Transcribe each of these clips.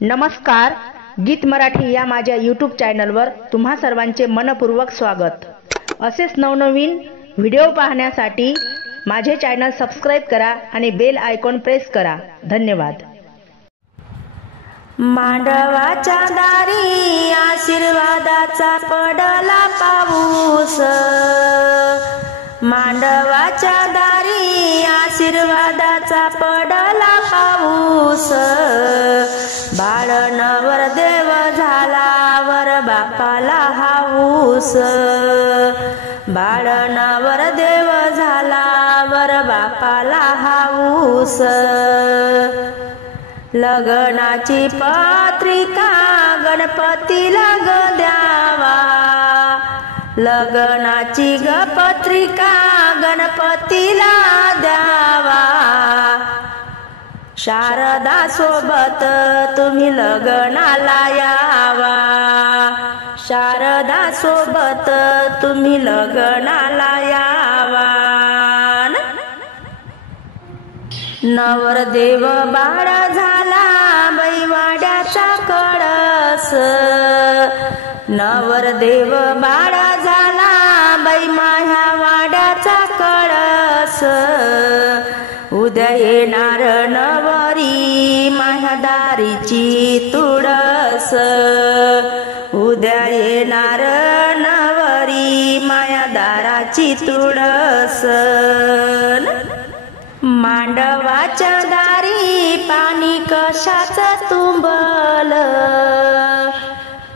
नमस्कार, गीत मराठी या माझ्या यूट्यूब चॅनलवर तुम्हा सर्वांचे मनपूर्वक स्वागत। असेच नवनवीन व्हिडिओ पाहण्यासाठी माझे चॅनल सबस्क्राइब करा आणि बेल आयकॉन प्रेस करा। धन्यवाद। मांडवाच्या दारी आशीर्वादाचा पडला पाऊस, मांडवाच्या दारी आशीर्वादाचा पडला पाऊस। बाळ नवरदेव झाला वर बापाला हाऊस, बाळ नवरदेव झाला वर बापाला हाऊस। लग्नाची पत्रिका गणपतीला ग द्यावा, लग्नाची पत्रिका गणपतीला द्यावा। शारदा सोबत तुम्ही लग्नाला यावा, शारदा सोबत तुम्ही लग्नाला यावा। नवरदेव बाळ झाला बैवाड्याचा कळस, नवरदेव बाळ झाला बाई माह्या वाड्याचा कळस। उद्या येणार नवरी माह्या दारीची तुळस, उद्या येणार नवरी माया दाराची तुळस। मांडवाच्या दारी पाणी कशाचं तुंबल,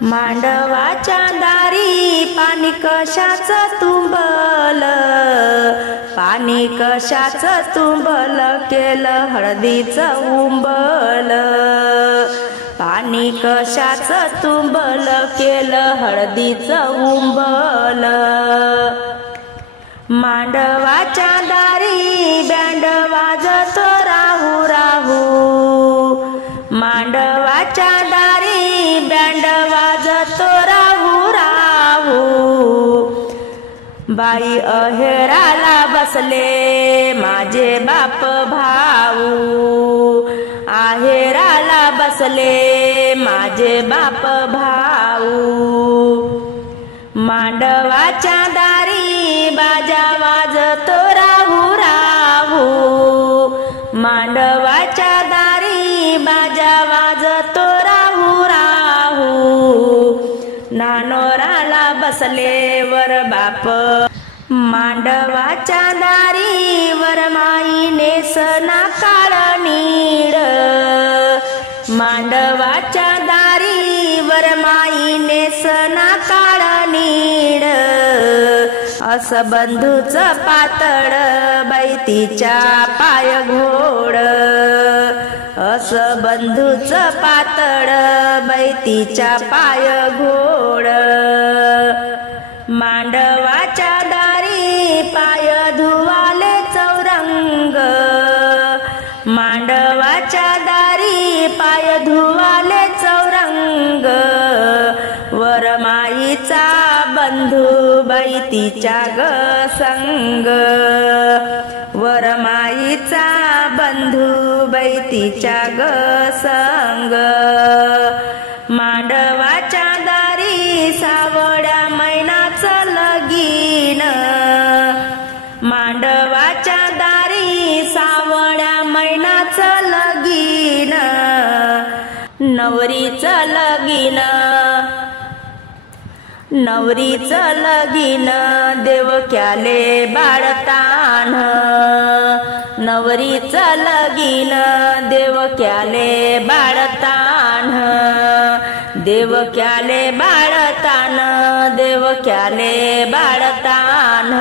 मांडवाच्या दारी पाणी कशाचं तुंबल, पाणी कशाचं तुंबल केलं हळदीचं उंबल, पाणी कशाचं तुंबल केलं हळदीचं उंबल। मांडवाच्या दारी बँड वाजतो राहू राहू, मांडवाच्या दारी बँड वाजतो राहू राहू। बाई अहेराला बसले माझे बाप भाऊ, आहेराला बसले माझे बाप भाऊ। मांडवाच्या दारी बाजा वाजतो राहू राहू, मांडवाच्या दारी बाजा वाजतो राहू राहू। नानोराला बसले वर बाप, मांडवाच्या दारी वर माईने सणा काळ नीड, मांडवाच्या दारी वर माईने सणा काळ नीड। असं बंधूचं पातळ बाई तिच्या पाय घोड, असं बंधूचं पातळ बाई तिच्या पाय घोड। मांडवाच्या दारी पाय धुवाले चौरंग, मांडवाच्या दारी पाय धुवाले चौरंग। वरमाईचा बंधू बाई तिच्या ग संग, वरमाईचा बंधू बाई तिच्या ग संग। मांडवाच्या दारी सावड्या मैनाचं लगीन, मांडवाच्या दारी सावड्या मैनाचं लगीन। नवरीचं लगीन, नवरीचं लगीन देवक्याले बाळतान, नवरीचं लगीन देवक्याले बाळतान, देवक्याले बाळतान, देवक्याले बाळतान।